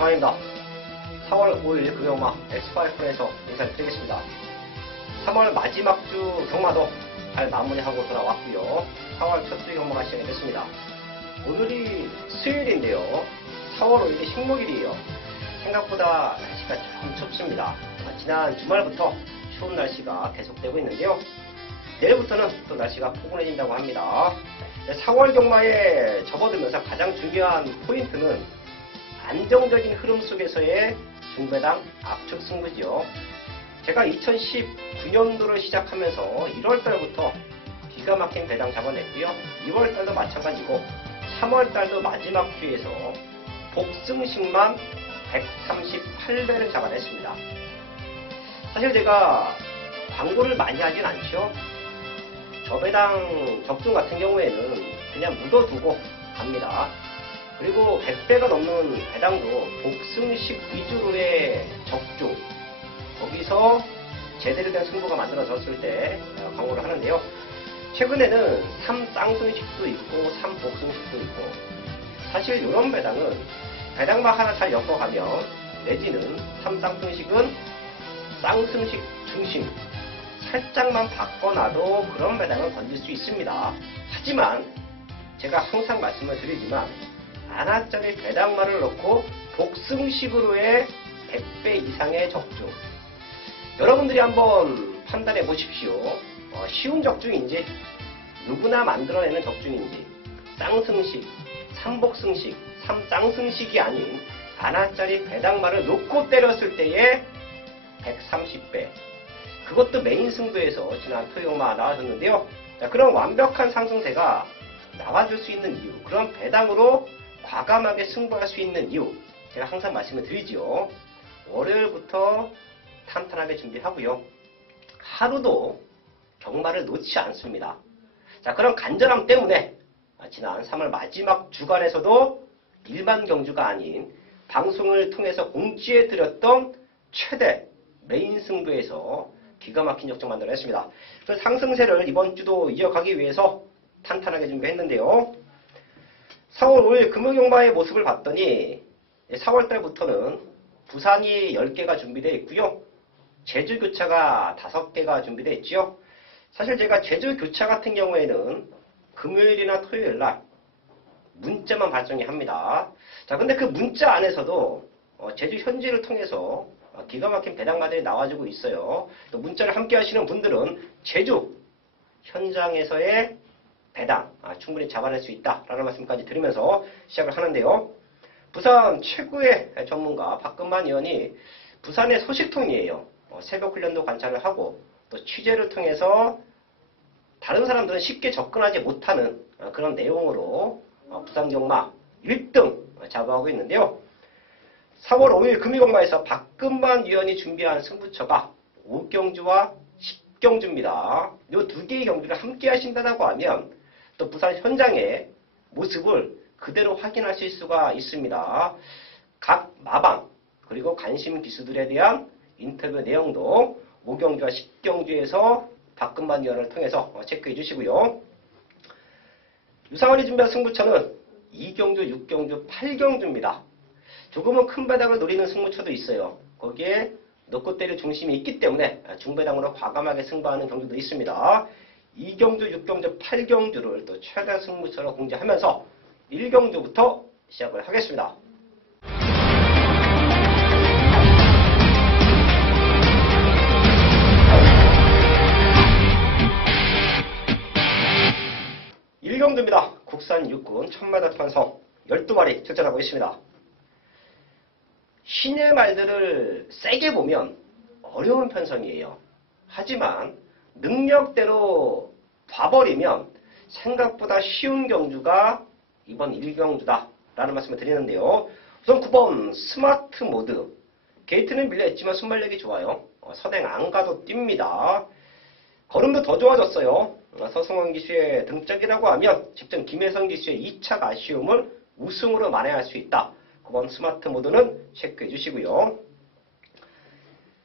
이상입니다. 4월 5일 금요마 엑스파이프에서 인사를 드리겠습니다. 3월 마지막 주 경마도 잘 마무리하고 돌아왔고요. 4월 첫 주 경마가 시작이 됐습니다. 오늘이 수요일인데요. 4월 5일이 식목일이에요. 생각보다 날씨가 좀 춥습니다. 지난 주말부터 추운 날씨가 계속되고 있는데요. 내일부터는 또 날씨가 포근해진다고 합니다. 4월 경마에 접어들면서 가장 중요한 포인트는 안정적인 흐름 속에서의 중배당 압축 승부지요. 제가 2019년도를 시작하면서 1월달부터 기가 막힌 배당 잡아냈고요. 2월달도 마찬가지고 3월달도 마지막 주에서 복승식만 138배를 잡아냈습니다. 사실 제가 광고를 많이 하진 않죠. 저배당 적중 같은 경우에는 그냥 묻어두고 갑니다. 그리고 100배가 넘는 배당도 복승식 위주로의 적중, 거기서 제대로 된 승부가 만들어졌을 때 광고를 하는데요. 최근에는 3쌍승식도 있고 3복승식도 있고, 사실 이런 배당은 배당만 하나 잘 엮어가면, 내지는 3쌍승식은 쌍승식 중심 살짝만 바꿔놔도 그런 배당을 건질 수 있습니다. 하지만 제가 항상 말씀을 드리지만 하나짜리 배당말을 넣고 복승식으로의 100배 이상의 적중, 여러분들이 한번 판단해 보십시오. 쉬운 적중인지, 누구나 만들어내는 적중인지, 쌍승식, 3복승식, 3쌍승식이 아닌 하나짜리 배당말을 놓고 때렸을 때의 130배, 그것도 메인 승부에서 지난 토요일만 나와줬는데요. 그런 완벽한 상승세가 나와줄 수 있는 이유, 그런 배당으로 과감하게 승부할 수 있는 이유, 제가 항상 말씀을 드리지요. 월요일부터 탄탄하게 준비하고요. 하루도 경마를 놓지 않습니다. 자, 그런 간절함 때문에 지난 3월 마지막 주간에서도 일반 경주가 아닌 방송을 통해서 공지해 드렸던 최대 메인 승부에서 기가 막힌 역정 만들어냈습니다. 그래서 상승세를 이번 주도 이어가기 위해서 탄탄하게 준비했는데요. 4월 5일 금요경마의 모습을 봤더니 4월달부터는 부산이 10개가 준비되어 있고요. 제주교차가 5개가 준비되어 있죠. 사실 제가 제주교차 같은 경우에는 금요일이나 토요일날 문자만 발송이 합니다. 자, 근데 그 문자 안에서도 제주 현지를 통해서 기가 막힌 배당마들이 나와주고 있어요. 또 문자를 함께 하시는 분들은 제주 현장에서의 배당 충분히 잡아낼 수 있다라는 말씀까지 드리면서 시작을 하는데요. 부산 최고의 전문가 박근만 의원이 부산의 소식통이에요. 새벽 훈련도 관찰을 하고 또 취재를 통해서 다른 사람들은 쉽게 접근하지 못하는 그런 내용으로 부산 경마 1등 잡아가고 있는데요. 4월 5일 금요경마에서 박근만 위원이 준비한 승부처가 5경주와 10경주입니다. 이 두 개의 경주를 함께 하신다고 하면 또 부산 현장의 모습을 그대로 확인하실 수가 있습니다. 각 마방 그리고 관심 기수들에 대한 인터뷰 내용도 5경주와 10경주에서 박근만 위원을 통해서 체크해 주시고요. 유상원이 준비한 승부처는 2경주, 6경주, 8경주입니다. 조금은 큰 배당을 노리는 승부처도 있어요. 거기에 넣고 때릴 중심이 있기 때문에 중배당으로 과감하게 승부하는 경주도 있습니다. 2경주, 6경주, 8경주를 또 최대 승부처로 공지하면서 1경주부터 시작을 하겠습니다. 경주입니다. 국산 육군 천마다 편성 12마리 출전하고 있습니다. 신의 말들을 세게 보면 어려운 편성이에요. 하지만 능력대로 봐버리면 생각보다 쉬운 경주가 이번 1경주다 라는 말씀을 드리는데요. 우선 9번 스마트 모드, 게이트는 밀려있지만 순발력이 좋아요. 선행 안 가도 뜁니다. 걸음도 더 좋아졌어요. 서승원 기수의 등짝이라고 하면 직전 김혜성 기수의 2차 아쉬움을 우승으로 만회할 수 있다. 9번 스마트 모드는 체크해 주시고요.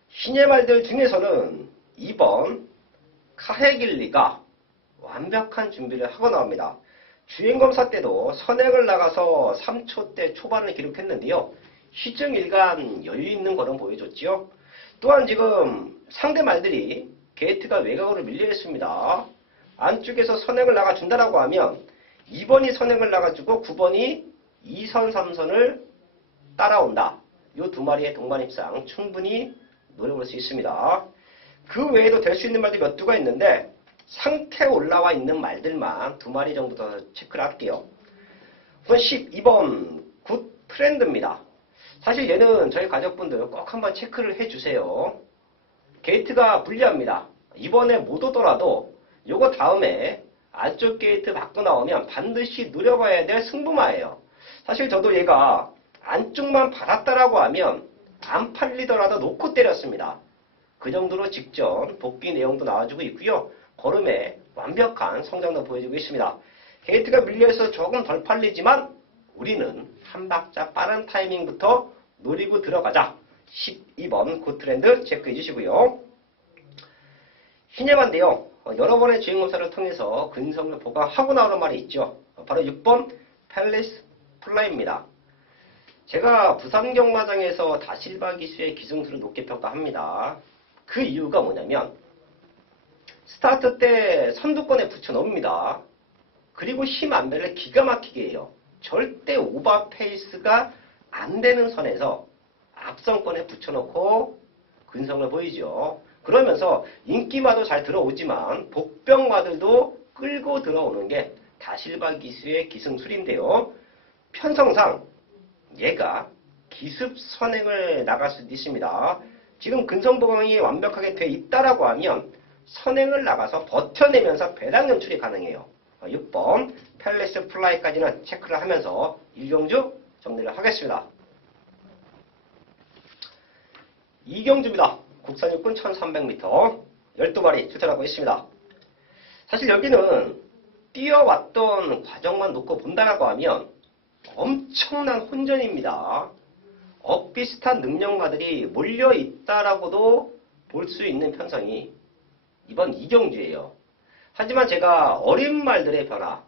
신의 말들 중에서는 2번 카헤길리가 완벽한 준비를 하고 나옵니다. 주행검사 때도 선행을 나가서 3초대 초반을 기록했는데요. 시중 일간 여유 있는 걸음 보여줬죠. 또한 지금 상대 말들이 게이트가 외곽으로 밀려 있습니다. 안쪽에서 선행을 나가준다라고 하면 2번이 선행을 나가주고 9번이 2선 3선을 따라온다. 이 두 마리의 동반입상 충분히 노려볼 수 있습니다. 그 외에도 될 수 있는 말들이 몇 두가 있는데 상태 올라와 있는 말들만 두 마리 정도 더 체크를 할게요. 우선 12번 굿 트렌드입니다. 사실 얘는 저희 가족분들 꼭 한번 체크를 해주세요. 게이트가 불리합니다. 이번에 못 오더라도 요거 다음에 안쪽 게이트 받고 나오면 반드시 노려봐야 될 승부마예요. 사실 저도 얘가 안쪽만 받았다라고 하면 안 팔리더라도 놓고 때렸습니다. 그 정도로 직전 복귀 내용도 나와주고 있고요. 걸음에 완벽한 성장도 보여주고 있습니다. 게이트가 밀려서 조금 덜 팔리지만 우리는 한 박자 빠른 타이밍부터 노리고 들어가자. 12번 굿트렌드 체크해 주시고요. 희녀반데요. 여러 번의 주행검사를 통해서 근성을 보강하고 나오는 말이 있죠. 바로 6번 팰리스 플라이입니다. 제가 부산 경마장에서 다실바 기수의 기승수를 높게 평가합니다. 그 이유가 뭐냐면 스타트 때 선두권에 붙여 놓습니다. 그리고 힘 안배를 기가 막히게 해요. 절대 오버 페이스가 안 되는 선에서 앞선권에 붙여놓고 근성을 보이죠. 그러면서 인기마도 잘 들어오지만 복병마들도 끌고 들어오는 게 다실바 기수의 기승술인데요. 편성상 얘가 기습 선행을 나갈 수도 있습니다. 지금 근성보강이 완벽하게 돼 있다라고 하면 선행을 나가서 버텨내면서 배당 연출이 가능해요. 6번 팰리스 플라이까지는 체크를 하면서 일경주 정리를 하겠습니다. 이경주입니다. 국산 육군 1300m 12마리 추천하고 있습니다. 사실 여기는 뛰어왔던 과정만 놓고 본다라고 하면 엄청난 혼전입니다. 엇비슷한 능력마들이 몰려있다라고도 볼 수 있는 편성이 이번 이경주예요. 하지만 제가 어린 말들의 변화,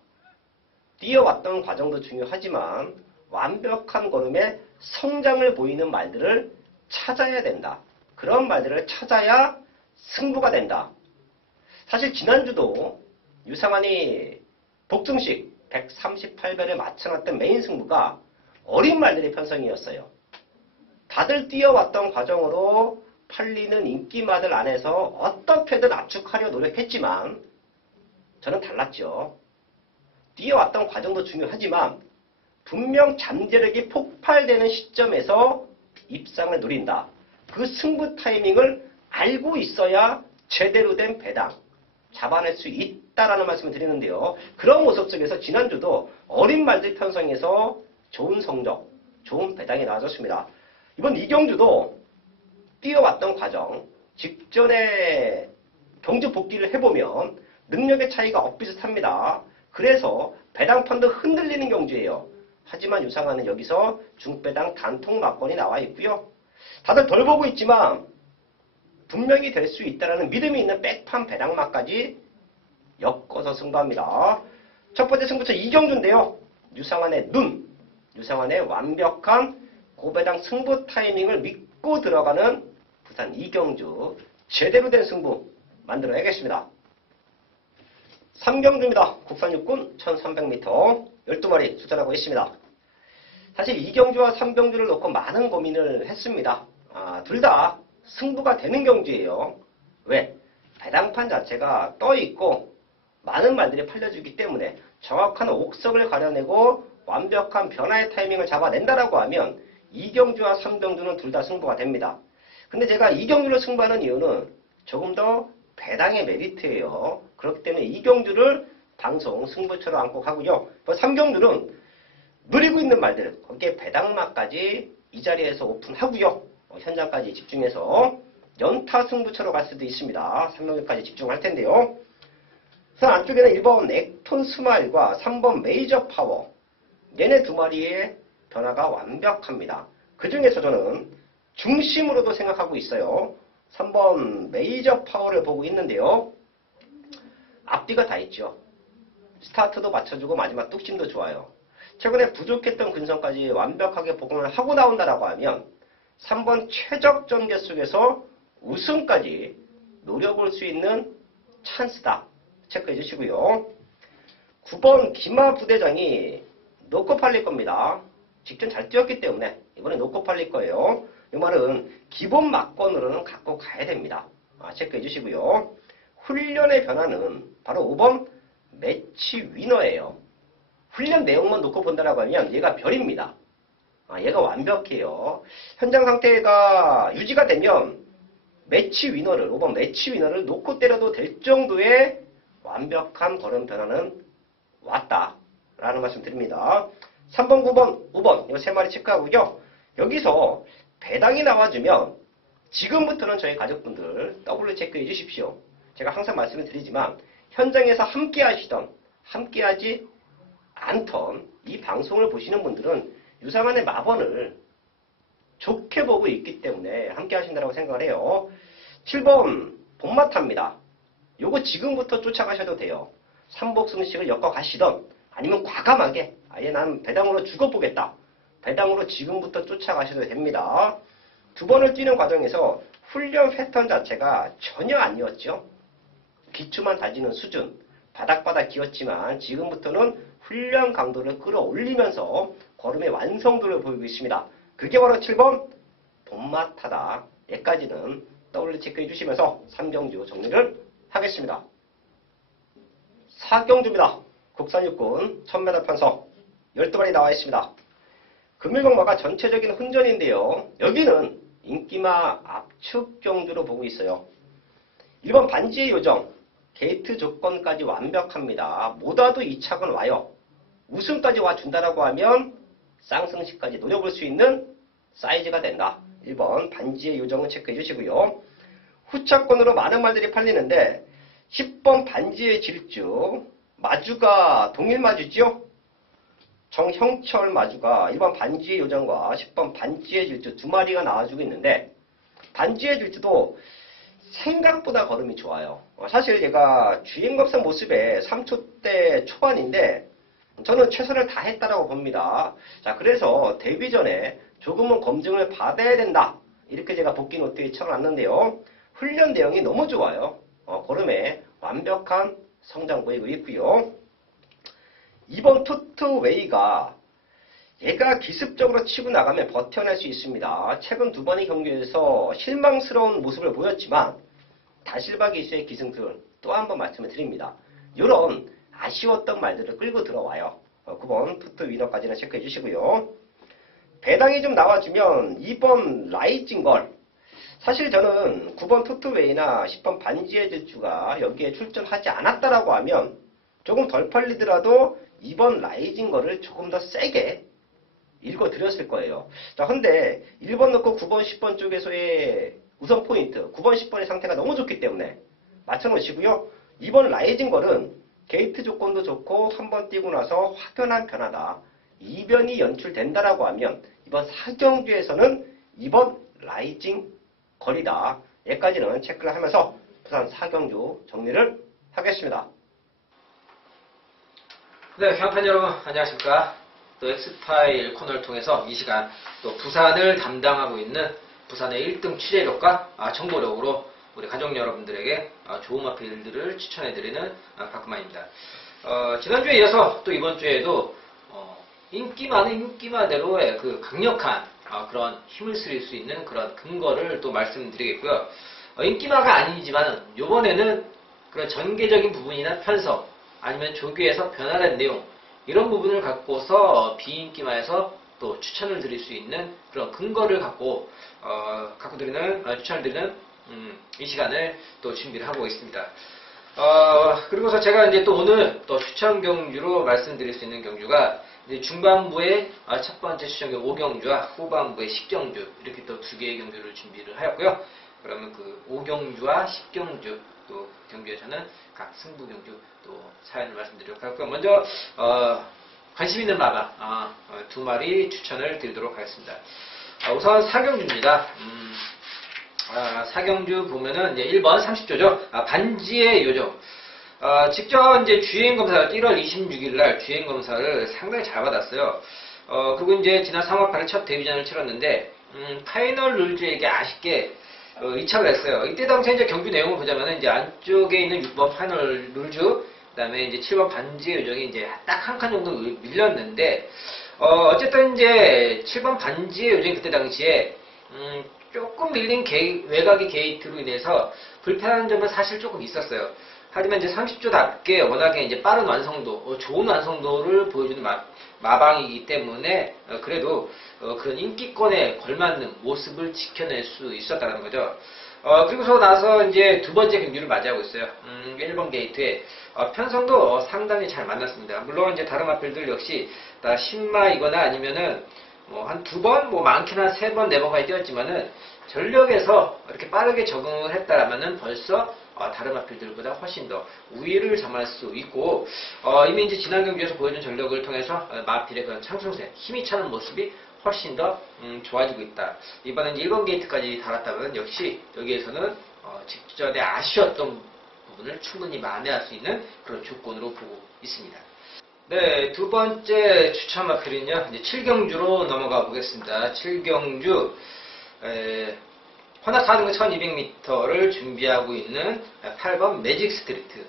뛰어왔던 과정도 중요하지만 완벽한 걸음에 성장을 보이는 말들을 찾아야 된다. 그런 말들을 찾아야 승부가 된다. 사실 지난주도 유상환이 복중식 138배를 맞춰놨던 메인 승부가 어린 말들의 편성이었어요. 다들 뛰어왔던 과정으로 팔리는 인기마들 안에서 어떻게든 압축하려 노력했지만 저는 달랐죠. 뛰어왔던 과정도 중요하지만 분명 잠재력이 폭발되는 시점에서 입상을 노린다. 그 승부 타이밍을 알고 있어야 제대로 된 배당 잡아낼 수 있다라는 말씀을 드리는데요. 그런 모습 속에서 지난주도 어린 말들 편성에서 좋은 성적, 좋은 배당이 나와줬습니다. 이번 이경주도 뛰어왔던 과정, 직전에 경주 복귀를 해보면 능력의 차이가 엇비슷합니다. 그래서 배당판도 흔들리는 경주예요. 하지만 유상환은 여기서 중배당 단통 막건이 나와 있고요. 다들 덜 보고 있지만 분명히 될 수 있다는 믿음이 있는 백판 배당마까지 엮어서 승부합니다. 첫 번째 승부처 이경주인데요. 유상환의 눈, 유상환의 완벽한 고배당 승부 타이밍을 믿고 들어가는 부산 이경주 제대로 된 승부 만들어야겠습니다. 삼경주입니다. 국산 육군 1300m 12마리 출전하고 있습니다. 사실 이경주와 삼경주를 놓고 많은 고민을 했습니다. 둘 다 승부가 되는 경주예요. 왜? 배당판 자체가 떠있고 많은 말들이 팔려주기 때문에 정확한 옥석을 가려내고 완벽한 변화의 타이밍을 잡아낸다라고 하면 이경주와 삼경주는 둘 다 승부가 됩니다. 근데 제가 이경주를 승부하는 이유는 조금 더 배당의 메리트예요. 그렇기 때문에 이경주를 방송 승부처로 안고 가고요. 삼경주는 누리고 있는 말들, 거기에 배당마까지 이 자리에서 오픈하고요. 현장까지 집중해서 연타 승부처로 갈 수도 있습니다. 삼경주까지 집중할 텐데요. 우선 안쪽에는 1번 액톤 스마일과 3번 메이저 파워, 얘네 두 마리의 변화가 완벽합니다. 그 중에서 저는 중심으로도 생각하고 있어요. 3번 메이저 파워를 보고 있는데요. 앞뒤가 다 있죠. 스타트도 맞춰주고 마지막 뚝심도 좋아요. 최근에 부족했던 근성까지 완벽하게 복원을 하고 나온다라고 하면 3번 최적 전개 속에서 우승까지 노려볼 수 있는 찬스다. 체크해 주시고요. 9번 기마 부대장이 놓고 팔릴 겁니다. 직전 잘 뛰었기 때문에 이번에 놓고 팔릴 거예요. 이 말은 기본 막건으로는 갖고 가야 됩니다. 체크해 주시고요. 훈련의 변화는 바로 5번 매치 위너예요. 훈련 내용만 놓고 본다라고 하면 얘가 별입니다. 얘가 완벽해요. 현장 상태가 유지가 되면 매치 위너를 5번 매치 위너를 놓고 때려도 될 정도의 완벽한 걸음 변화는 왔다라는 말씀 드립니다. 3번, 9번, 5번 이 세 마리 체크하고요. 여기서 배당이 나와주면 지금부터는 저희 가족분들 더블로 체크해 주십시오. 제가 항상 말씀을 드리지만 현장에서 함께 하시던 함께하지 않던 이 방송을 보시는 분들은 유상한의 마번을 좋게 보고 있기 때문에 함께 하신다고 생각을 해요. 7번 본마타입니다. 요거 지금부터 쫓아가셔도 돼요. 삼복승식을 엮어 가시던 아니면 과감하게 아예 난 배당으로 죽어보겠다. 배당으로 지금부터 쫓아가셔도 됩니다. 2번을 뛰는 과정에서 훈련 패턴 자체가 전혀 아니었죠. 기초만 다지는 수준, 바닥바닥 기었지만 지금부터는 훈련 강도를 끌어올리면서 걸음의 완성도를 보이고 있습니다. 그게 바로 7번 본마타다. 여기까지는 더블로 체크해 주시면서 3경주 정리를 하겠습니다. 4경주입니다. 국산 육군 1000m 편성 12마리 나와 있습니다. 금일봉마가 전체적인 훈전인데요. 여기는 인기마 압축 경주로 보고 있어요. 1번 반지의 요정 게이트 조건까지 완벽합니다. 못와도 2착은 와요. 우승까지 와준다라고 하면 쌍승시까지 노려볼 수 있는 사이즈가 된다. 1번 반지의 요정은 체크해 주시고요. 후차권으로 많은 말들이 팔리는데 10번 반지의 질주 마주가 동일 마주죠. 정형철 마주가 1번 반지의 요정과 10번 반지의 질주 두 마리가 나와주고 있는데 반지의 질주도 생각보다 걸음이 좋아요. 사실 얘가 주행급선 모습에 3초대 초반인데 저는 최선을 다했다라고 봅니다. 자, 그래서 데뷔 전에 조금은 검증을 받아야 된다. 이렇게 제가 복귀 노트에 쳐놨는데요. 훈련 내용이 너무 좋아요. 걸음에 완벽한 성장 보이고 있고요. 2번 투투웨이가 얘가 기습적으로 치고 나가면 버텨낼 수 있습니다. 최근 2번의 경기에서 실망스러운 모습을 보였지만 다실박 이수의 기승술 또 한 번 말씀을 드립니다. 이런 아쉬웠던 말들을 끌고 들어와요. 9번 투투 위너까지는 체크해 주시고요. 배당이 좀 나와주면 2번 라이징걸 사실 저는 9번 투투웨이나 10번 반지의 질주가 여기에 출전하지 않았다라고 하면 조금 덜 팔리더라도 2번 라이징걸을 조금 더 세게 읽어드렸을 거예요. 자, 근데 1번 넣고 9번, 10번 쪽에서의 우선 포인트 9번, 10번의 상태가 너무 좋기 때문에 맞춰놓으시고요. 2번 라이징걸은 게이트 조건도 좋고 한번 뛰고 나서 확연한 변화다. 이변이 연출된다라고 하면 이번 4경주에서는 2번 라이징 거리다. 여기까지는 체크를 하면서 부산 4경주 정리를 하겠습니다. 네, 경판 여러분 안녕하십니까. 또 엑스파일 코너를 통해서 이 시간 또 부산을 담당하고 있는 부산의 1등 취재력과 정보력으로 우리 가족 여러분들에게 좋은 마필들을 추천해드리는 박그만입니다. 지난주에 이어서 또 이번 주에도 인기만은 인기만대로의 그 강력한 그런 힘을 쓸 수 있는 그런 근거를 또 말씀드리겠고요. 인기마가 아니지만 이번에는 그런 전개적인 부분이나 편성 아니면 조교에서 변화된 내용 이런 부분을 갖고서 비인기마에서 또 추천을 드릴 수 있는 그런 근거를 갖고 추천을 드리는 이 시간을 또 준비를 하고 있습니다. 그리고서 제가 이제 또 오늘 또 추천 경주로 말씀드릴 수 있는 경주가 이제 중반부의 첫 번째 추천 경주 5경주와 후반부의 10경주 이렇게 또 두 개의 경주를 준비를 하였고요. 그러면 그 5경주와 10경주 또 경주에서는 각 승부 경주 또 사연을 말씀드리도록 하고요. 먼저 관심 있는 마가 두 마리 추천을 드리도록 하겠습니다. 우선 4경주입니다. 4경주 보면은 이제 1번 30조죠. 반지의 요정. 직접 이제 주행 검사 1월 26일 날 주행 검사를 상당히 잘 받았어요. 그리고 이제 지난 3월 8일 첫 데뷔전을 치렀는데 파이널 룰즈에게 아쉽게 이착을 했어요. 이때 당시에 이제 경기 내용을 보자면은 이제 안쪽에 있는 6번 파이널 룰즈, 그다음에 이제 7번 반지의 요정이 이제 딱 한 칸 정도 밀렸는데, 어쨌든 이제 7번 반지의 요정이 그때 당시에 조금 밀린 외곽의 게이트로 인해서 불편한 점은 사실 조금 있었어요. 하지만 이제 30조답게 워낙에 이제 빠른 완성도, 좋은 완성도를 보여주는 마방이기 때문에 그래도 그런 인기권에 걸맞는 모습을 지켜낼 수 있었다는 거죠. 그리고서 나서 이제 두 번째 경기를 맞이하고 있어요. 1번 게이트에 편성도 상당히 잘 만났습니다. 물론 이제 다른 마필들 역시 다 10마이거나 아니면은 뭐 한 두 번, 뭐 많게는 한 세 번, 네 번까지 뛰었지만은 전력에서 이렇게 빠르게 적응을 했다라면은 벌써 다른 마필들보다 훨씬 더 우위를 점할 수 있고, 이미 이제 지난 경기에서 보여준 전력을 통해서 마필의 그런 상승세, 힘이 차는 모습이 훨씬 더 좋아지고 있다. 이번엔 1번 게이트까지 달았다면 역시 여기에서는 직전에 아쉬웠던 부분을 충분히 만회할 수 있는 그런 조건으로 보고 있습니다. 네, 두 번째 추천 마필은요, 이제 7경주로 넘어가 보겠습니다. 7경주, 혼합 4등급 1200m를 준비하고 있는 8번 매직 스트리트.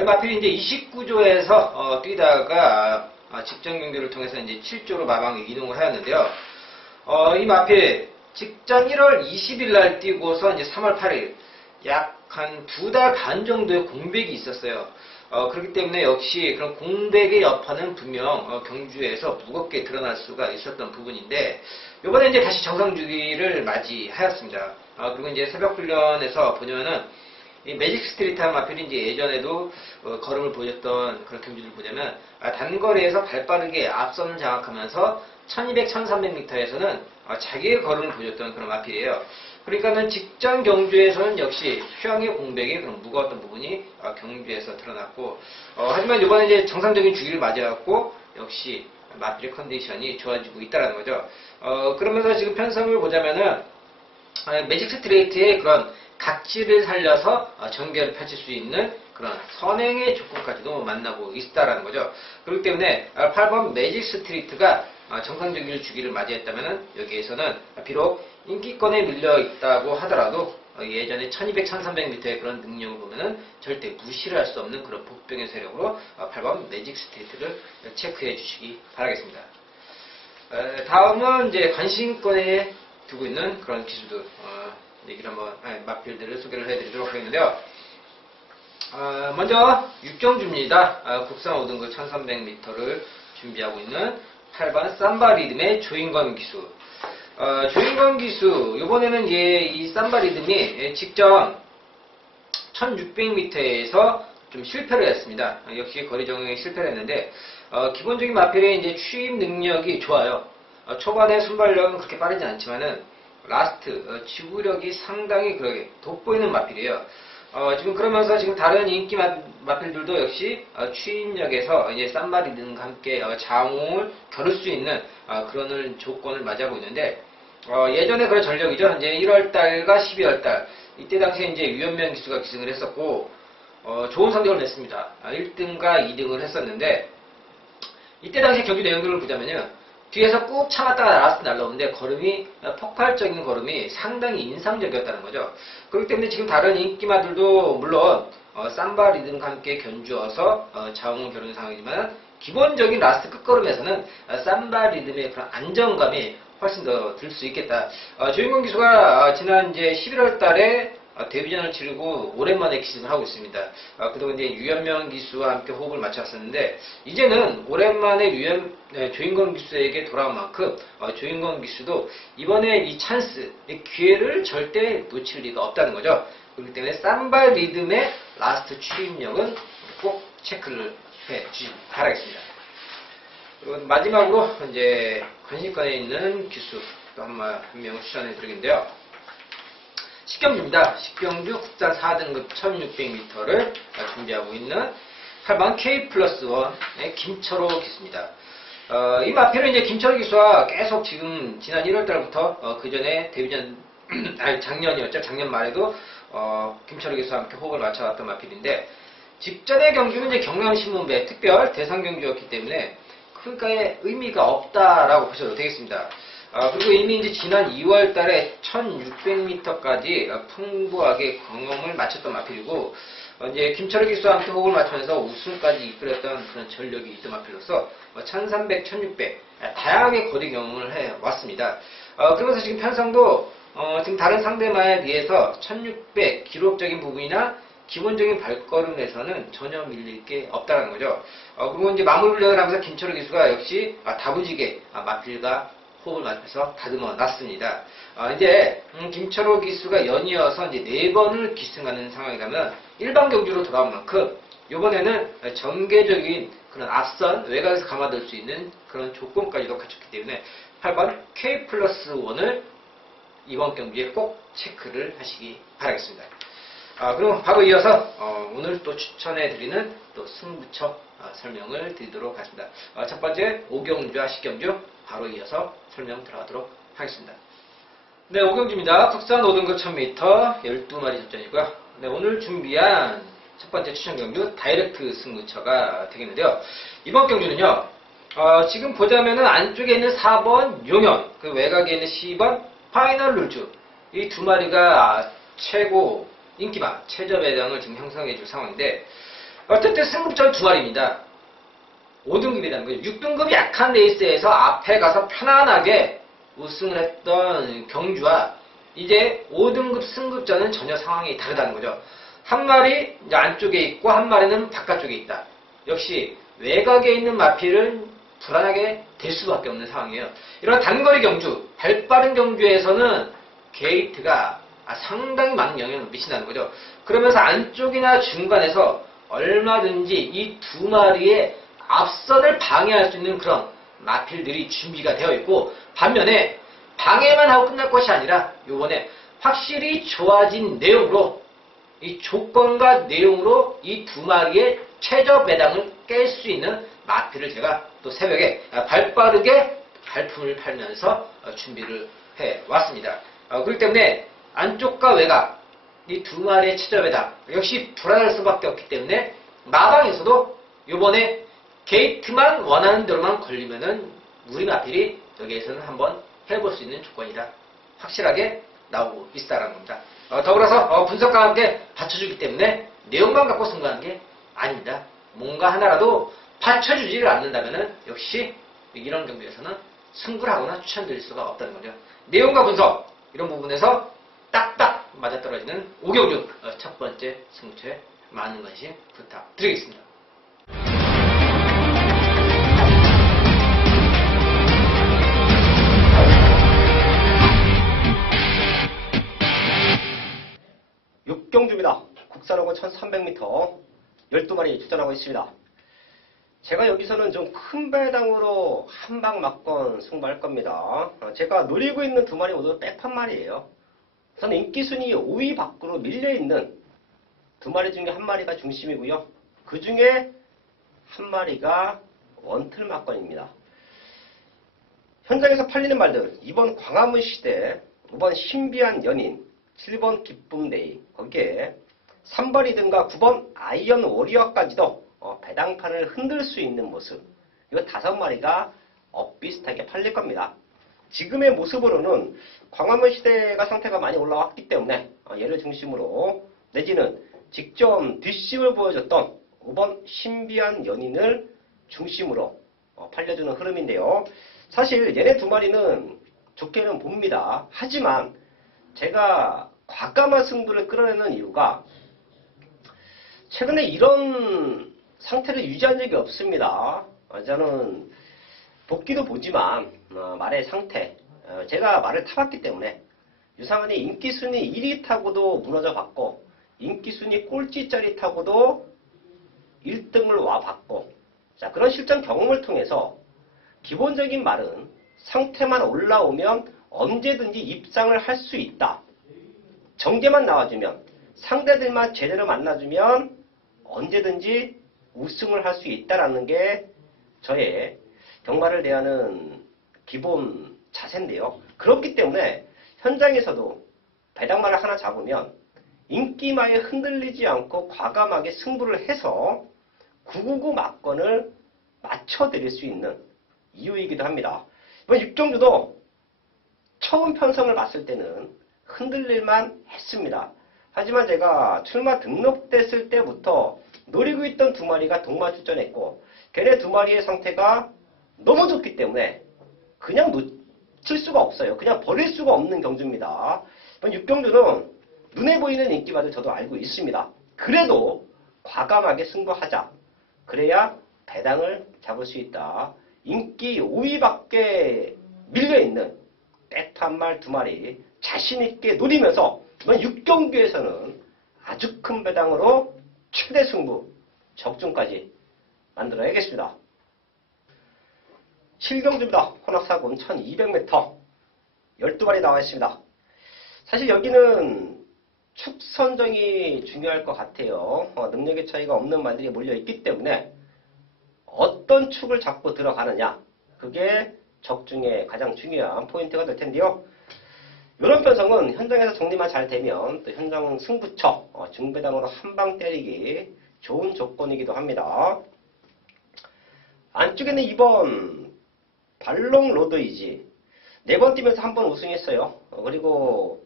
이 마필이 이제 29조에서 뛰다가 직전 경기를 통해서 이제 7조로 마방에 이동을 하였는데요. 이 마필 직전 1월 20일 날 뛰고서 이제 3월 8일 약 한 두 달 반 정도의 공백이 있었어요. 그렇기 때문에 역시 그런 공백의 여파는 분명 경주에서 무겁게 드러날 수가 있었던 부분인데, 이번에 이제 다시 정상 주기를 맞이하였습니다. 그리고 이제 새벽 훈련에서 보면은 이 매직 스트리트 한 마필이 이제 예전에도 걸음을 보였던 그런 경주를 보자면 단거리에서 발빠르게 앞선을 장악하면서 1200, 1300m에서는 자기의 걸음을 보였던 그런 마필이에요. 그러니까는 직전 경주에서는 역시 휴양의 공백이 그런 무거웠던 부분이 경주에서 드러났고, 하지만 이번에 이제 정상적인 주기를 맞이해갖고 역시 마필의 컨디션이 좋아지고 있다는 거죠. 그러면서 지금 편성을 보자면은 매직 스트레이트의 그런 각질을 살려서 전개를 펼칠 수 있는 그런 선행의 조건까지도 만나고 있다라는 거죠. 그렇기 때문에 8번 매직 스트리트가 정상적인 주기를 맞이했다면 여기에서는 비록 인기권에 밀려 있다고 하더라도 예전에 1200, 1300m의 그런 능력을 보면은 절대 무시를 할 수 없는 그런 복병의 세력으로 8번 매직 스트리트를 체크해 주시기 바라겠습니다. 다음은 이제 관심권에 두고 있는 그런 기술들, 얘기를 한번, 마필들을 소개를 해드리도록 하겠는데요. 먼저 6경주입니다. 국산 5등급 1300m를 준비하고 있는 8번 삼바 리듬의 조인건 기수. 조인건 기수, 이번에는 이 삼바 리듬이 직전 1600m에서 좀 실패를 했습니다. 역시 거리 적응에 실패를 했는데, 기본적인 마필의 이제 추임 능력이 좋아요. 초반에 순발력은 그렇게 빠르지 않지만은, 라스트, 지구력이 상당히 그렇게 돋보이는 마필이에요. 지금 그러면서 지금 다른 인기 마필들도 역시 추임력에서 이제 삼바 리듬과 함께 자웅을 겨룰 수 있는 그런 조건을 맞이하고 있는데, 예전에 그런 전력이죠. 이제 1월달과 12월달 이때 당시에 이제 유현명 기수가 기승을 했었고, 좋은 성적을 냈습니다. 1등과 2등을 했었는데, 이때 당시 경기 내용들을 보자면요, 뒤에서 꾹 참았다가 라스트 날라오는데 걸음이 폭발적인 걸음이 상당히 인상적이었다는 거죠. 그렇기 때문에 지금 다른 인기마들도 물론 삼바 리듬과 함께 견주어서 자웅을 겨루는 상황이지만, 기본적인 라스트 끝걸음에서는 삼바 리듬의 그런 안정감이 훨씬 더 들 수 있겠다. 조인건 기수가 지난 이제 11월 달에 데뷔전을 치르고 오랜만에 기승을 하고 있습니다. 그동안 이제 유현명 기수와 함께 호흡을 맞췄었는데, 이제는 오랜만에 조인건 기수에게 돌아온 만큼 조인건 기수도 이번에 이 찬스, 이 기회를 절대 놓칠 리가 없다는 거죠. 그렇기 때문에 삼바 리듬의 라스트 추임력은 꼭 체크를 해 주시기 바라겠습니다. 그리고 마지막으로 이제 관심권에 있는 기수 또 한 명을 추천해 드리겠는데요. 10경주입니다. 10경주 국산 4등급 1600m를 준비하고 있는 8번 K+1의 김철호 기수입니다. 이 마필은 이제 김철호 기수와 계속 지금 지난 1월달부터 그 전에 데뷔전, 작년이었죠. 작년 말에도 김철호 기수와 함께 호흡을 맞춰왔던 마필인데, 직전의 경주는 이제 경남신문배 특별 대상 경주였기 때문에 그러니까의 의미가 없다라고 보셔도 되겠습니다. 그리고 이미 이제 지난 2월 달에 1600m까지 풍부하게 경험을 마쳤던 마필이고, 이제 김철호 기수와 함께 호흡을 맞추면서 우승까지 이끌었던 그런 전력이 있던 마필로서 1300, 1600 다양하게 거리 경험을 해왔습니다. 그러면서 지금 편성도 지금 다른 상대마에 비해서 1600 기록적인 부분이나 기본적인 발걸음에서는 전혀 밀릴 게 없다는 거죠. 그리고 이제 마무리 훈련을 하면서 김철호 기수가 역시 다부지게 마필과 호흡을 맞춰서 다듬어 놨습니다. 이제 김철호 기수가 연이어서 이제 4번을 기승하는 상황이라면 일반 경주로 돌아온 만큼 이번에는 전개적인 그런 앞선 외곽에서 감아들 수 있는 그런 조건까지도 갖췄기 때문에 8번 K+1을 이번 경기에 꼭 체크를 하시기 바라겠습니다. 그럼 바로 이어서 오늘 또 추천해드리는 또 승부처 설명을 드리도록 하겠습니다. 첫 번째 5경주와 10경주 바로 이어서 설명 들어가도록 하겠습니다. 네, 5경주입니다. 국산 5등급 1000m 12마리 접전이고요. 네, 오늘 준비한 첫 번째 추천 경주 다이렉트 승부처가 되겠는데요. 이번 경주는요, 지금 보자면은 안쪽에 있는 4번 용현, 그 외곽에 있는 10번 파이널 룰즈, 이 두 마리가 최고 인기마, 최저 배당을 지금 형성해 줄 상황인데, 어쨌든 승급전 두 마리입니다. 5등급이라는 거죠. 6등급이 약한 레이스에서 앞에 가서 편안하게 우승을 했던 경주와 이제 5등급 승급전은 전혀 상황이 다르다는 거죠. 한 마리 이제 안쪽에 있고 한 마리는 바깥쪽에 있다. 역시 외곽에 있는 마필은 불안하게 될 수밖에 없는 상황이에요. 이런 단거리 경주, 발빠른 경주에서는 게이트가 상당히 많은 영향을 미친다는 거죠. 그러면서 안쪽이나 중간에서 얼마든지 이 두 마리의 앞선을 방해할 수 있는 그런 마필들이 준비가 되어 있고, 반면에 방해만 하고 끝날 것이 아니라 요번에 확실히 좋아진 내용으로, 이 조건과 내용으로 이 두 마리의 최저 배당을 깰 수 있는 마필을 제가 또 새벽에 발빠르게 발품을 팔면서 준비를 해왔습니다. 그렇기 때문에 안쪽과 외곽 이 두 마리의 최저 배당 역시 불안할 수밖에 없기 때문에 마방에서도 요번에 게이트만 원하는 대로만 걸리면은 우리 마필이 여기에서는 한번 해볼 수 있는 조건이다. 확실하게 나오고 있다라는 겁니다. 더불어서 분석과 함께 받쳐주기 때문에 내용만 갖고 승부하는 게 아닙니다. 뭔가 하나라도 받쳐주지를 않는다면은 역시 이런 경기에서는 승부를 하거나 추천드릴 수가 없다는 거죠. 내용과 분석 이런 부분에서 딱딱 맞아떨어지는 5경주 첫 번째 승부처에 많은 관심 부탁드리겠습니다. 경주입니다. 국산하고 1300m 12마리 출전하고 있습니다. 제가 여기서는 좀 큰 배당으로 한 방 맞건 승부할 겁니다. 제가 노리고 있는 두 마리 모두 백판 말이에요. 우선 인기순위 5위 밖으로 밀려있는 두 마리 중에 한 마리가 중심이고요. 그 중에 한 마리가 원틀 막건입니다. 현장에서 팔리는 말들 2번 광화문 시대, 5번 신비한 연인, 7번 기쁨데이, 거기에 3번 리든과 9번 아이언 워리어까지도 배당판을 흔들 수 있는 모습, 이거 5마리가 비슷하게 팔릴 겁니다. 지금의 모습으로는 광화문 시대가 상태가 많이 올라왔기 때문에 얘를 중심으로, 내지는 직접 뒷심을 보여줬던 5번 신비한 연인을 중심으로 팔려주는 흐름인데요. 사실 얘네 두 마리는 좋게는 봅니다. 하지만 제가 과감한 승부를 끌어내는 이유가 최근에 이런 상태를 유지한 적이 없습니다. 저는 복기도 보지만 말의 상태, 제가 말을 타봤기 때문에 유상은이 인기순위 1위 타고도 무너져 봤고, 인기순위 꼴찌짜리 타고도 1등을 와봤고, 자, 그런 실전 경험을 통해서 기본적인 말은 상태만 올라오면 언제든지 입상을 할 수 있다. 정제만 나와주면, 상대들만 제대로 만나주면 언제든지 우승을 할 수 있다라는 게 저의 경마를 대하는 기본 자세인데요. 그렇기 때문에 현장에서도 배당말을 하나 잡으면 인기마에 흔들리지 않고 과감하게 승부를 해서 999 막건을 맞춰드릴 수 있는 이유이기도 합니다. 이번 육경주도 처음 편성을 봤을 때는 흔들릴만 했습니다. 하지만 제가 출마 등록됐을 때부터 노리고 있던 두 마리가 동마 출전했고 걔네 두 마리의 상태가 너무 좋기 때문에 그냥 놓칠 수가 없어요. 그냥 버릴 수가 없는 경주입니다. 이번 육경주는 눈에 보이는 인기마를 저도 알고 있습니다. 그래도 과감하게 승부하자. 그래야 배당을 잡을 수 있다. 인기 5위밖에 밀려있는 떼탄 말 두 마리 자신있게 노리면서 이번 6경기에서는 아주 큰 배당으로 최대 승부 적중까지 만들어야겠습니다. 7경주입니다. 혼합사군 1200m 12마리 나와 있습니다. 사실 여기는 축 선정이 중요할 것 같아요. 능력의 차이가 없는 말들이 몰려있기 때문에 어떤 축을 잡고 들어가느냐, 그게 적중의 가장 중요한 포인트가 될 텐데요. 이런 편성은 현장에서 정리만 잘 되면 또 현장 승부처 중배당으로 한 방 때리기 좋은 조건이기도 합니다. 안쪽에는 2번 발롱 로드이지 4번 뛰면서 한 번 우승했어요. 그리고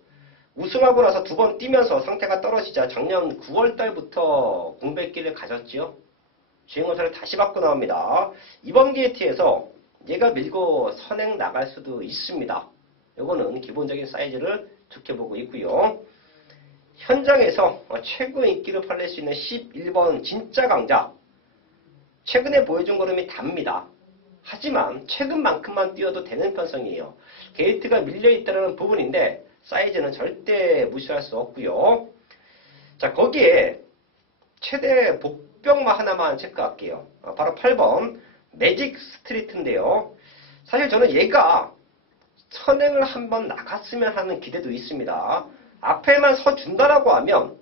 우승하고 나서 2번 뛰면서 상태가 떨어지자 작년 9월달부터 공백기를 가졌지요. 주행원사를 다시 받고 나옵니다. 이번 게이트에서 얘가 밀고 선행 나갈 수도 있습니다. 이거는 기본적인 사이즈를 좋게 보고 있고요. 현장에서 최고 인기를 팔릴 수 있는 11번 진짜 강자. 최근에 보여준 걸음이 답니다. 하지만 최근만큼만 뛰어도 되는 편성이에요. 게이트가 밀려있다는 부분인데 사이즈는 절대 무시할 수 없고요. 자, 거기에 최대 복병마 하나만 체크할게요. 바로 8번 매직 스트리트인데요. 사실 저는 얘가 선행을 한번 나갔으면 하는 기대도 있습니다. 앞에만 서준다라고 하면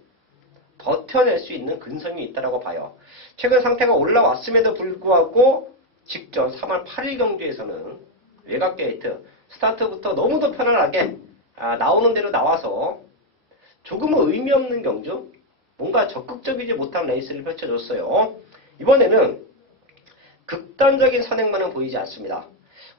버텨낼 수 있는 근성이 있다고 봐요. 최근 상태가 올라왔음에도 불구하고 직전 3월 8일 경주에서는 외곽 게이트 스타트부터 너무도 편안하게 나오는 대로 나와서 조금은 의미 없는 경주, 뭔가 적극적이지 못한 레이스를 펼쳐줬어요. 이번에는 극단적인 선행만은 보이지 않습니다.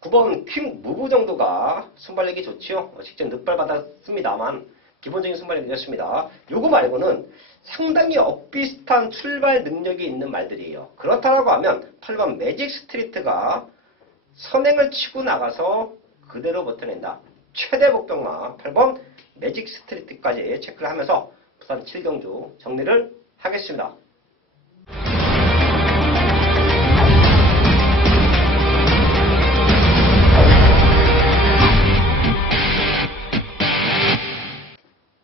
9번 퀵 무브 정도가 순발력이 좋지요. 직접 늑발 받았습니다만 기본적인 순발력이 늦었습니다. 요거 말고는 상당히 엇비슷한 출발 능력이 있는 말들이에요. 그렇다고 하면 8번 매직 스트리트가 선행을 치고 나가서 그대로 버텨낸다. 최대 복병마 8번 매직 스트리트까지 체크를 하면서 부산 7경주 정리를 하겠습니다.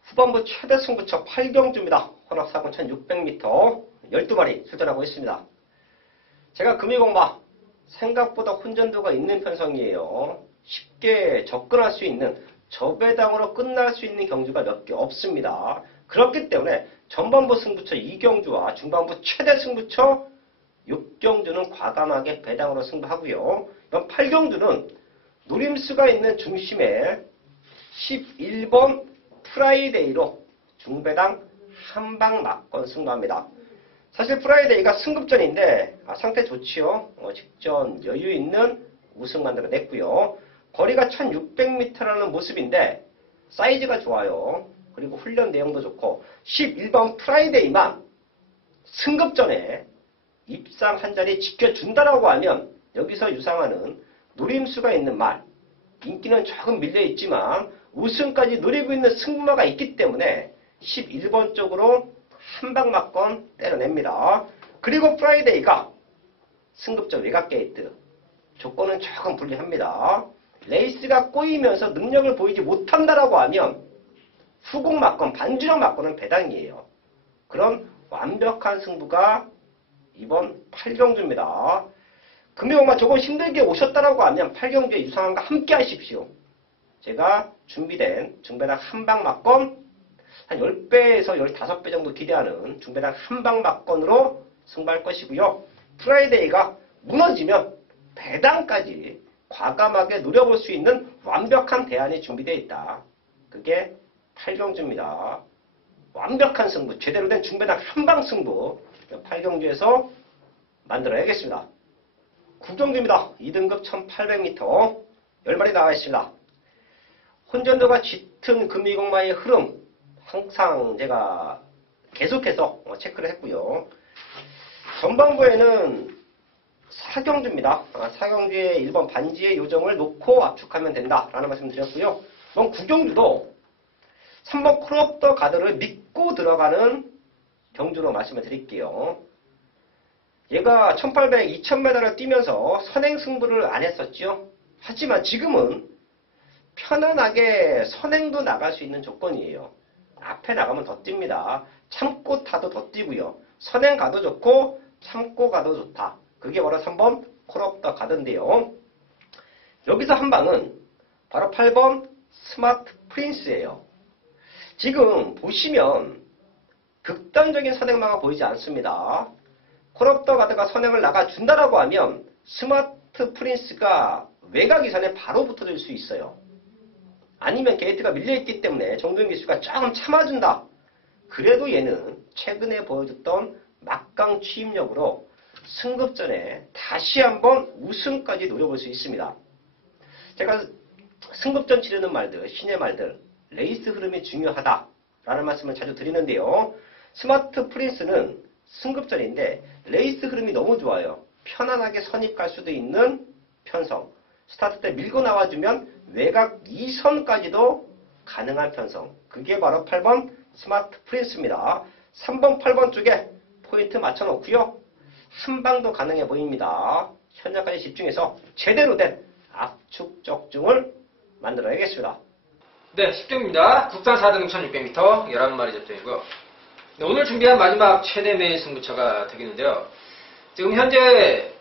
후반부 최대 승부처 8경주입니다. 혼합사군 1600m 12마리 출전하고 있습니다. 제가 금일공마 생각보다 혼전도가 있는 편성이에요. 쉽게 접근할 수 있는 저배당으로 끝날 수 있는 경주가 몇 개 없습니다. 그렇기 때문에 전반부 승부처 2경주와 중반부 최대 승부처 6경주는 과감하게 배당으로 승부하고요. 8경주는 노림수가 있는 중심에 11번 프라이데이로 중배당 한방 막건 승부합니다. 사실 프라이데이가 승급전인데 상태 좋지요. 직전 여유 있는 우승 만들어냈고요. 거리가 1600m라는 모습인데 사이즈가 좋아요. 그리고 훈련 내용도 좋고 11번 프라이데이만 승급전에 입상 한 자리 지켜준다라고 하면 여기서 유상하는 노림수가 있는 말, 인기는 조금 밀려있지만 우승까지 노리고 있는 승부마가 있기 때문에 11번 쪽으로 한방 막건 때려냅니다. 그리고 프라이데이가 승급전 외곽 게이트 조건은 조금 불리합니다. 레이스가 꼬이면서 능력을 보이지 못한다라고 하면 후공 막건, 반주력 막건은 배당이에요. 그런 완벽한 승부가 이번 8경주입니다. 금요일만 조금 힘들게 오셨다라고 하면 8경주에 유상한과 함께 하십시오. 제가 준비된 중배당 한방 막건 한 10배에서 15배 정도 기대하는 중배당 한방 막건으로 승부할 것이고요. 프라이데이가 무너지면 배당까지 과감하게 노려볼 수 있는 완벽한 대안이 준비되어 있다. 그게 8경주입니다. 완벽한 승부, 제대로 된 중배당 한방 승부 8경주에서 만들어야겠습니다. 9경주입니다. 2등급 1800m 10마리 나와 있습니다. 혼전도가 짙은 금이공마의 흐름 항상 제가 계속해서 체크를 했고요. 전반부에는 4경주입니다. 4경주의 1번 반지의 요정을 놓고 압축하면 된다라는 말씀 드렸고요. 이번 9경주도 3번 콜옵 더 가드를 믿고 들어가는 경주로 말씀을 드릴게요. 얘가 1800, 2000m를 뛰면서 선행 승부를 안 했었죠. 하지만 지금은 편안하게 선행도 나갈 수 있는 조건이에요. 앞에 나가면 더 뜁니다. 참고 타도 더 뛰고요. 선행 가도 좋고 참고 가도 좋다. 그게 바로 3번 콜옵 더 가드인데요. 여기서 한 방은 바로 8번 스마트 프린스예요. 지금 보시면 극단적인 선행망은 보이지 않습니다. 콜옵 더 가드가 선행을 나가준다라고 하면 스마트 프린스가 외곽 이선에 바로 붙어줄 수 있어요. 아니면 게이트가 밀려있기 때문에 정도현 기수가 조금 참아준다. 그래도 얘는 최근에 보여줬던 막강 취임력으로 승급전에 다시 한번 우승까지 노려볼 수 있습니다. 제가 승급전 치르는 말들, 신의 말들, 레이스 흐름이 중요하다라는 말씀을 자주 드리는데요. 스마트 프린스는 승급전인데 레이스 흐름이 너무 좋아요. 편안하게 선입갈 수도 있는 편성. 스타트 때 밀고 나와주면 외곽 2선까지도 가능한 편성. 그게 바로 8번 스마트 프린스입니다. 3번, 8번 쪽에 포인트 맞춰놓고요. 한 방도 가능해 보입니다. 현장까지 집중해서 제대로 된 압축 적중을 만들어야겠습니다. 네, 10경입니다. 국산 4등 1600m 11마리 접전이고요. 네, 오늘 준비한 마지막 최대 매일 승부처가 되겠는데요. 지금 현재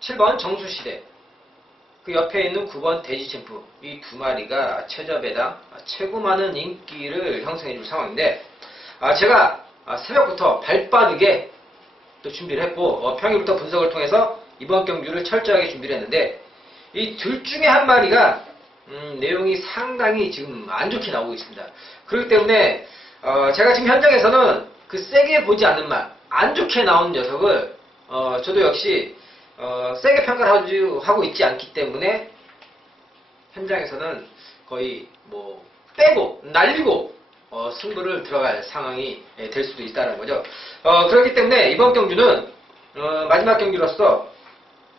7번 정수시대, 그 옆에 있는 9번 대지챔프, 이 두 마리가 최저배당 최고 많은 인기를 형성해줄 상황인데, 제가 새벽부터 발빠르게 또 준비를 했고 평일부터 분석을 통해서 이번 경주를 철저하게 준비를 했는데, 이 둘 중에 한 마리가 내용이 상당히 지금 안 좋게 나오고 있습니다. 그렇기 때문에 제가 지금 현장에서는 그 세게 보지 않는 말, 안 좋게 나온 녀석을 저도 역시 세게 평가를 하고 있지 않기 때문에 현장에서는 거의 뭐 빼고 날리고 승부를 들어갈 상황이 될 수도 있다는 거죠. 그렇기 때문에 이번 경주는 마지막 경기로서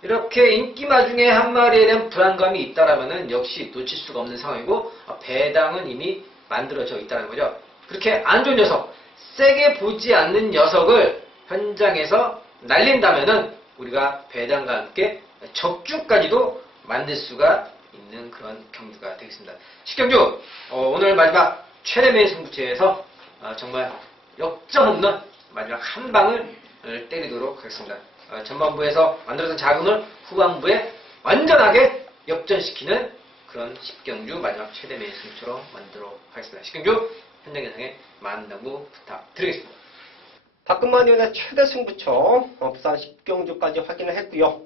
이렇게 인기마 중에 한 마리에 대한 불안감이 있다라면은 역시 놓칠 수가 없는 상황이고, 배당은 이미 만들어져 있다는 거죠. 그렇게 안 좋은 녀석, 세게 보지 않는 녀석을 현장에서 날린다면은 우리가 배당과 함께 적중까지도 만들 수가 있는 그런 경주가 되겠습니다. 10경주 오늘 마지막 최대매의 승부처에서 정말 역전 없는 마지막 한 방을 때리도록 하겠습니다. 전반부에서 만들어진 자금을 후반부에 완전하게 역전시키는 그런 10경주 마지막 최대매의 승부처로 만들도록 하겠습니다. 10경주 현장 예상에 많은 당부 부탁드리겠습니다. 박근만 의원의 최대 승부처 부산 10경주까지 확인을 했고요.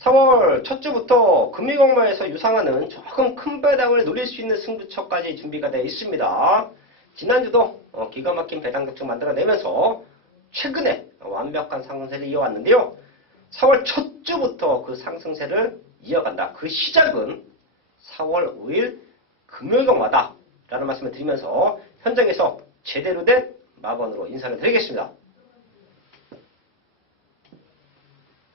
4월 첫 주부터 금이공마에서 유상하는 조금 큰 배당을 노릴 수 있는 승부처까지 준비가 되어 있습니다. 지난주도 기가 막힌 배당 격증 만들어내면서 최근에 완벽한 상승세를 이어왔는데요. 4월 첫 주부터 그 상승세를 이어간다. 그 시작은 4월 5일 금요일경마다 라는 말씀을 드리면서 현장에서 제대로 된 마번으로 인사를 드리겠습니다.